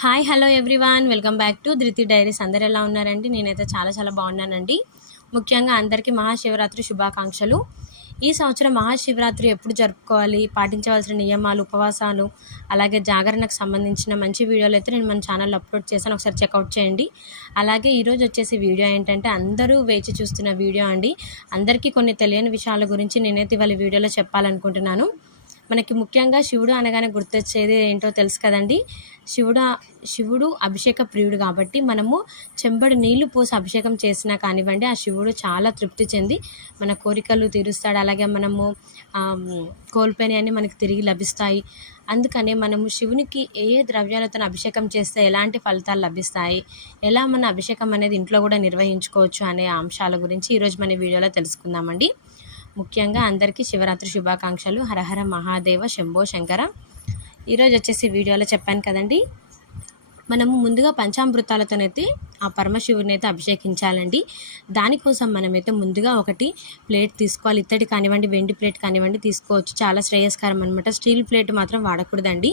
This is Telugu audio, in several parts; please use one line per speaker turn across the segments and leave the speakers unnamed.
Hi hello everyone welcome back to Dhriti diaries అందరు ఎలా ఉన్నారండి? నేనైతే చాలా చాలా బాగున్నానండి. ముఖ్యంగా అందరికీ మహాశివరాత్రి శుభాకాంక్షలు. ఈ సంవత్సరం మహాశివరాత్రి ఎప్పుడు జరుపుకోవాలి? పాటించవలసిన నియమాలు ఉపవాసాలు అలాగే జాగరణకు సంబంధించిన మంచి వీడియోలు అయితే నేను మన ఛానల్లో అప్లోడ్ చేశాను. ఒకసారి చెక్అవుట్ చేయండి. అలాగే ఈరోజు వచ్చేసి వీడియో ఏంటంటే అందరూ వేచి చూస్తున్న వీడియో అండి. అందరికీ కొన్ని తెలియని విషయాల గురించి నేనైతే ఇవాళ వీడియోలో చెప్పాలనుకుంటున్నాను. మనకి ముఖ్యంగా శివుడు అనగానే గుర్తొచ్చేది ఏంటో తెలుసు కదండి? శివుడు శివుడు అభిషేక ప్రియుడు కాబట్టి మనము చెంబడి నీళ్ళు పోసి అభిషేకం చేసినా కానివ్వండి ఆ శివుడు చాలా తృప్తి చెంది మన కోరికలు తీరుస్తాడు. అలాగే మనము కోల్పోయినవన్నీ మనకి తిరిగి లభిస్తాయి. అందుకనే మనము శివునికి ఏ ఏ ద్రవ్యాలతో అభిషేకం చేస్తే ఎలాంటి ఫలితాలు లభిస్తాయి ఎలా మన అభిషేకం అనేది ఇంట్లో కూడా నిర్వహించుకోవచ్చు అనే అంశాల గురించి ఈరోజు మన వీడియోలో తెలుసుకుందామండి. ముఖ్యంగా అందరికీ శివరాత్రి శుభాకాంక్షలు. హరహర మహాదేవ శంభో శంకర. ఈరోజు వచ్చేసి వీడియోలో చెప్పాను కదండి. మనము ముందుగా పంచామృతాలతోనైతే ఆ పరమశివుని అయితే అభిషేకించాలండి. దానికోసం మనమైతే ముందుగా ఒకటి ప్లేట్ తీసుకోవాలి. ఇత్తడి కానివ్వండి వెండి ప్లేట్ కానివ్వండి తీసుకోవచ్చు. చాలా శ్రేయస్కరం అనమాట స్టీల్ ప్లేట్ మాత్రం వాడకూడదండి.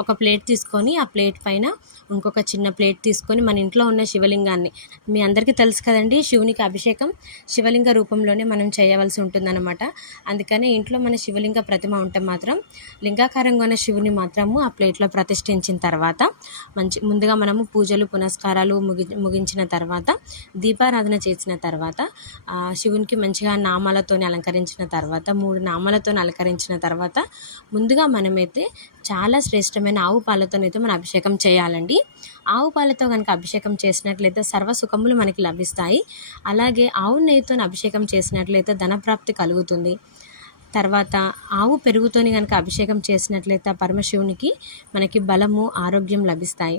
ఒక ప్లేట్ తీసుకొని ఆ ప్లేట్ పైన ఇంకొక చిన్న ప్లేట్ తీసుకొని మన ఇంట్లో ఉన్న శివలింగాన్ని మీ అందరికీ తెలుసు కదండి శివునికి అభిషేకం శివలింగ రూపంలోనే మనం చేయవలసి ఉంటుందన్నమాట. అందుకనే ఇంట్లో మన శివలింగ ప్రతిమ ఉంటే మాత్రం లింగాకారంగా ఉన్న శివుని మాత్రము ఆ ప్లేట్లో ప్రతిష్ఠించిన తర్వాత మంచి ముందుగా మనము పూజలు పునస్కారాలు ముగి ముగించిన తర్వాత దీపారాధన చేసిన తర్వాత శివునికి మంచిగా నామాలతో అలంకరించిన తర్వాత మూడు నామాలతో అలంకరించిన తర్వాత ముందుగా మనమైతే చాలా శ్రేష్టమైన ఆవు పాలతోనైతే మనం అభిషేకం చేయాలండి. ఆవు పాలతో కనుక అభిషేకం చేసినట్లయితే సర్వసుఖములు మనకి లభిస్తాయి. అలాగే ఆవు నెయ్యితో అభిషేకం చేసినట్లయితే ధనప్రాప్తి కలుగుతుంది. తర్వాత ఆవు పెరుగుతోని కనుక అభిషేకం చేసినట్లయితే పరమశివునికి మనకి బలము ఆరోగ్యం లభిస్తాయి.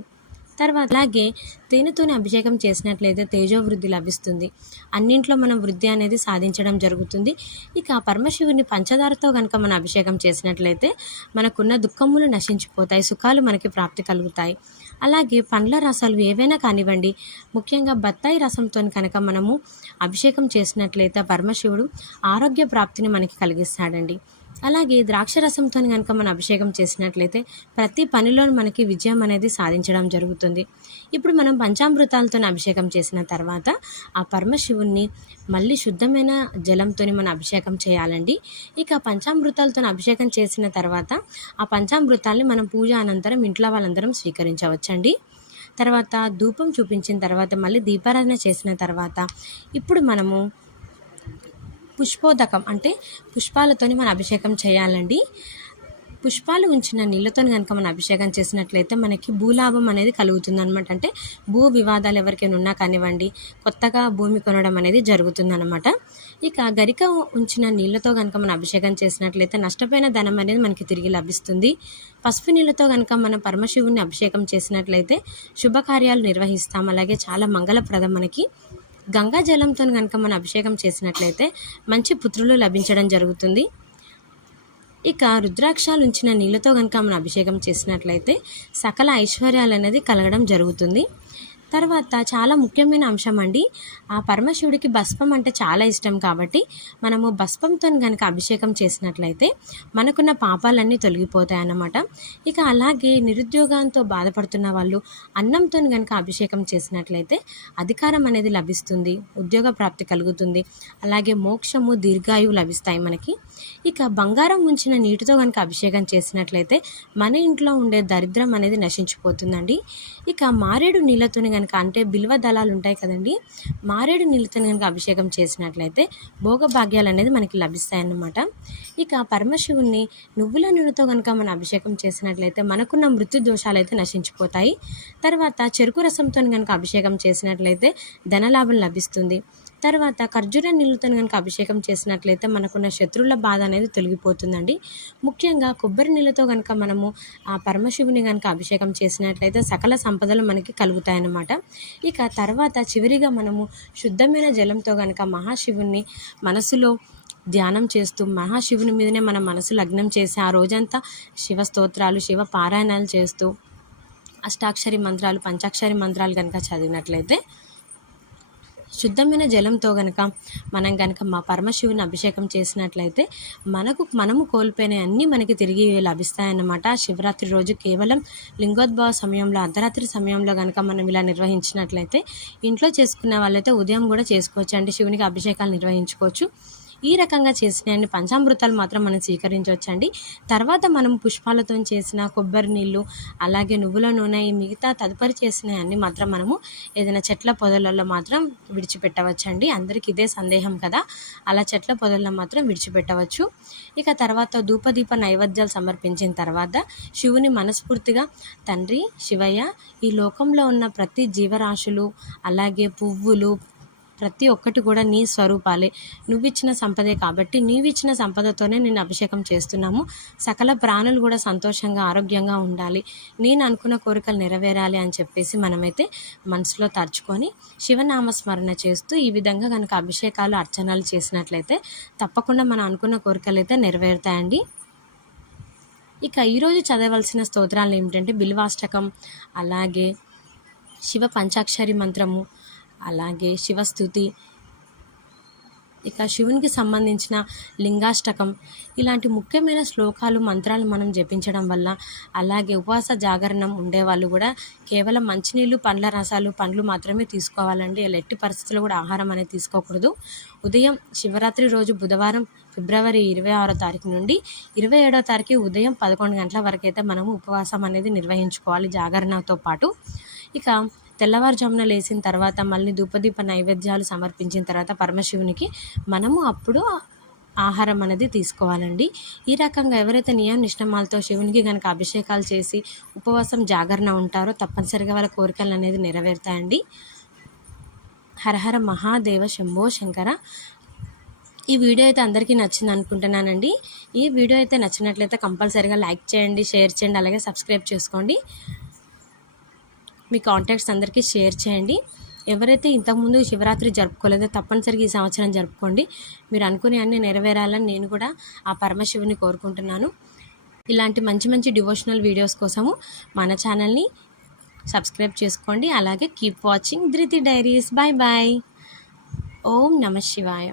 తర్వాత అలాగే తేనెతోనే అభిషేకం చేసినట్లయితే తేజోవృద్ధి లభిస్తుంది. అన్నింట్లో మనం వృద్ధి అనేది సాధించడం జరుగుతుంది. ఇక పరమశివుని పంచదారతో కనుక మనం అభిషేకం చేసినట్లయితే మనకున్న దుఃఖములు నశించిపోతాయి సుఖాలు మనకి ప్రాప్తి కలుగుతాయి. అలాగే పండ్ల రసాలు ఏవైనా కానివ్వండి ముఖ్యంగా బత్తాయి రసంతో కనుక మనము అభిషేకం చేసినట్లయితే పరమశివుడు ఆరోగ్య ప్రాప్తిని మనకి కలిగిస్తాడండి. అలాగే ద్రాక్ష రసంతో కనుక మనం అభిషేకం చేసినట్లయితే ప్రతి పనిలో మనకి విజయం అనేది సాధించడం జరుగుతుంది. ఇప్పుడు మనం పంచామృతాలతో అభిషేకం చేసిన తర్వాత ఆ పరమశివుణ్ణి మళ్ళీ శుద్ధమైన జలంతో మనం అభిషేకం చేయాలండి. ఇక పంచామృతాలతో అభిషేకం చేసిన తర్వాత ఆ పంచామృతాల్ని మనం పూజ అనంతరం ఇంట్లో వాళ్ళందరం స్వీకరించవచ్చండి. తర్వాత ధూపం చూపించిన తర్వాత మళ్ళీ దీపారాధన చేసిన తర్వాత ఇప్పుడు మనము పుష్పోదకం అంటే పుష్పాలతోని మనం అభిషేకం చేయాలండి. పుష్పాలు ఉంచిన నీళ్ళతో కనుక మనం అభిషేకం చేసినట్లయితే మనకి భూలాభం అనేది కలుగుతుంది అనమాట అంటే భూ వివాదాలు ఎవరికైనా ఉన్నా కానివ్వండి కొత్తగా భూమి కొనడం అనేది జరుగుతుందనమాట ఇక గరిక ఉంచిన నీళ్ళతో కనుక మనం అభిషేకం చేసినట్లయితే నష్టపోయిన ధనం అనేది మనకి తిరిగి లభిస్తుంది. పసుపు నీళ్ళతో కనుక మనం పరమశివుని అభిషేకం చేసినట్లయితే శుభకార్యాలు నిర్వహిస్తాం. అలాగే చాలా మంగళప్రదం మనకి. గంగా జలంతో కనుక మనం అభిషేకం చేసినట్లయితే మంచి పుత్రులు లభించడం జరుగుతుంది. ఇక రుద్రాక్షాలు ఉంచిన నీళ్ళతో కనుక మనం అభిషేకం చేసినట్లయితే సకల ఐశ్వర్యాలు అనేది కలగడం జరుగుతుంది. తర్వాత చాలా ముఖ్యమైన అంశం అండి. ఆ పరమశివుడికి బస్పం అంటే చాలా ఇష్టం కాబట్టి మనము భస్మంతో కనుక అభిషేకం చేసినట్లయితే మనకున్న పాపాలన్నీ తొలగిపోతాయి అన్నమాట. ఇక అలాగే నిరుద్యోగంతో బాధపడుతున్న వాళ్ళు అన్నంతో కనుక అభిషేకం చేసినట్లయితే అధికారం అనేది లభిస్తుంది ఉద్యోగ ప్రాప్తి కలుగుతుంది. అలాగే మోక్షము దీర్ఘాయువు లభిస్తాయి మనకి. ఇక బంగారం ఉంచిన నీటితో కనుక అభిషేకం చేసినట్లయితే మన ఇంట్లో ఉండే దరిద్రం అనేది నశించిపోతుందండి. ఇక మారేడు నీళ్ళతోని కనుక అంటే బిల్వ దళాలు ఉంటాయి కదండి మారేడు నీళ్ళతోని కనుక అభిషేకం చేసినట్లయితే భోగభాగ్యాలు అనేది మనకి లభిస్తాయన్నమాట. ఇక పరమశివుణ్ణి నువ్వుల నూనెతో కనుక మనం అభిషేకం చేసినట్లయితే మనకున్న మృత్యు దోషాలు అయితే నశించిపోతాయి. తర్వాత చెరుకు రసంతో కనుక అభిషేకం చేసినట్లయితే ధనలాభం లభిస్తుంది. తర్వాత ఖర్జూర నీళ్ళతో కనుక అభిషేకం చేసినట్లయితే మనకున్న శత్రువుల బాధ అనేది తొలగిపోతుందండి. ముఖ్యంగా కొబ్బరి నీళ్ళతో కనుక మనము ఆ పరమశివుని కనుక అభిషేకం చేసినట్లయితే సకల సంపదలు మనకి కలుగుతాయన్నమాట. ఇక తర్వాత చివరిగా మనము శుద్ధమైన జలంతో కనుక మహాశివుణ్ణి మనసులో ధ్యానం చేస్తూ మహాశివుని మీదనే మన మనసు లగ్నం చేసి ఆ రోజంతా శివ స్తోత్రాలు శివ పారాయణాలు చేస్తూ అష్టాక్షరి మంత్రాలు పంచాక్షరి మంత్రాలు కనుక చదివినట్లయితే శుద్ధమైన జలంతో గనక మనం గనక మా పరమశివుని అభిషేకం చేసినట్లయితే మనకు మనము కోల్పోయిన అన్నీ మనకి తిరిగి లభిస్తాయన్నమాట. శివరాత్రి రోజు కేవలం లింగోద్భవ సమయంలో అర్ధరాత్రి సమయంలో కనుక మనం ఇలా నిర్వహించినట్లయితే ఇంట్లో చేసుకునే వాళ్ళైతే ఉదయం కూడా చేసుకోవచ్చు. అంటే శివునికి అభిషేకాలు నిర్వహించుకోవచ్చు. ఈ రకంగా చేసిన పంచామృతాలు మాత్రం మనం స్వీకరించవచ్చండి. తర్వాత మనం పుష్పాలతో చేసిన కొబ్బరి నీళ్ళు అలాగే నువ్వుల నూనె ఈ మిగతా తదుపరి చేసిన అన్ని మాత్రం మనము ఏదైనా చెట్ల పొదలలో మాత్రం విడిచిపెట్టవచ్చండి. అందరికీ ఇదే సందేహం కదా. అలా చెట్ల పొదల్లో మాత్రం విడిచిపెట్టవచ్చు. ఇక తర్వాత ధూపదీప నైవేద్యాలు సమర్పించిన తర్వాత శివుని మనస్ఫూర్తిగా తండ్రి శివయ్య ఈ లోకంలో ఉన్న ప్రతి జీవరాశులు అలాగే పువ్వులు ప్రతి ఒక్కటి కూడా నీ స్వరూపాలే. నువ్విచ్చిన సంపదే కాబట్టి నీవిచ్చిన సంపదతోనే నేను అభిషేకం చేస్తున్నాము. సకల ప్రాణులు కూడా సంతోషంగా ఆరోగ్యంగా ఉండాలి. నేను అనుకున్న కోరికలు నెరవేరాలి అని చెప్పేసి మనమైతే మనసులో తరుచుకొని శివనామస్మరణ చేస్తూ ఈ విధంగా కనుక అభిషేకాలు అర్చనలు చేసినట్లయితే తప్పకుండా మనం అనుకున్న కోరికలు అయితే నెరవేరుతాయండి. ఇక ఈరోజు చదవలసిన స్తోత్రాలు ఏమిటంటే బిల్వాష్టకం అలాగే శివ పంచాక్షరి మంత్రము అలాగే శివస్థుతి ఇక శివునికి సంబంధించిన లింగాష్టకం ఇలాంటి ముఖ్యమైన శ్లోకాలు మంత్రాలు మనం జపించడం వల్ల అలాగే ఉపవాస జాగరణం ఉండేవాళ్ళు కూడా కేవలం మంచినీళ్ళు పండ్ల రసాలు పండ్లు మాత్రమే తీసుకోవాలండి. అలా ఎట్టి పరిస్థితుల్లో కూడా ఆహారం అనేది తీసుకోకూడదు. ఉదయం శివరాత్రి రోజు బుధవారం ఫిబ్రవరి ఇరవై ఆరో తారీఖు నుండి ఇరవై ఏడో తారీఖు ఉదయం పదకొండు గంటల వరకు అయితే మనము ఉపవాసం అనేది నిర్వహించుకోవాలి జాగరణతో పాటు. ఇక తెల్లవారుజామున లేచిన తర్వాత మళ్ళీ ధూపదీప నైవేద్యాలు సమర్పించిన తర్వాత పరమశివునికి మనము అప్పుడు ఆహారం అనేది తీసుకోవాలండి. ఈ రకంగా ఎవరైతే నియమ నిష్ఠమాలతో శివునికి కనుక అభిషేకాలు చేసి ఉపవాసం జాగరణ ఉంటారో తప్పనిసరిగా వాళ్ళ కోరికలు అనేది నెరవేరుతాయండి. హరహర మహాదేవ శంభో శంకర. ఈ వీడియో అయితే అందరికీ నచ్చింది అనుకుంటున్నానండి. ఈ వీడియో అయితే నచ్చినట్లయితే కంపల్సరీగా లైక్ చేయండి షేర్ చేయండి అలాగే సబ్స్క్రైబ్ చేసుకోండి. మీ కాంటాక్ట్స్ అందరికీ షేర్ చేయండి. ఎవరైతే ఇంతకుముందు శివరాత్రి జరుపుకోలేదో తప్పనిసరిగా ఈ సంవత్సరం జరుపుకోండి. మీరు అనుకునే అన్ని నెరవేరాలని నేను కూడా ఆ పరమశివుని కోరుకుంటున్నాను. ఇలాంటి మంచి మంచి డివోషనల్ వీడియోస్ కోసము మన ఛానల్ని సబ్స్క్రైబ్ చేసుకోండి. అలాగే keep watching Dhriti diaries bye bye ఓం నమ శివాయ.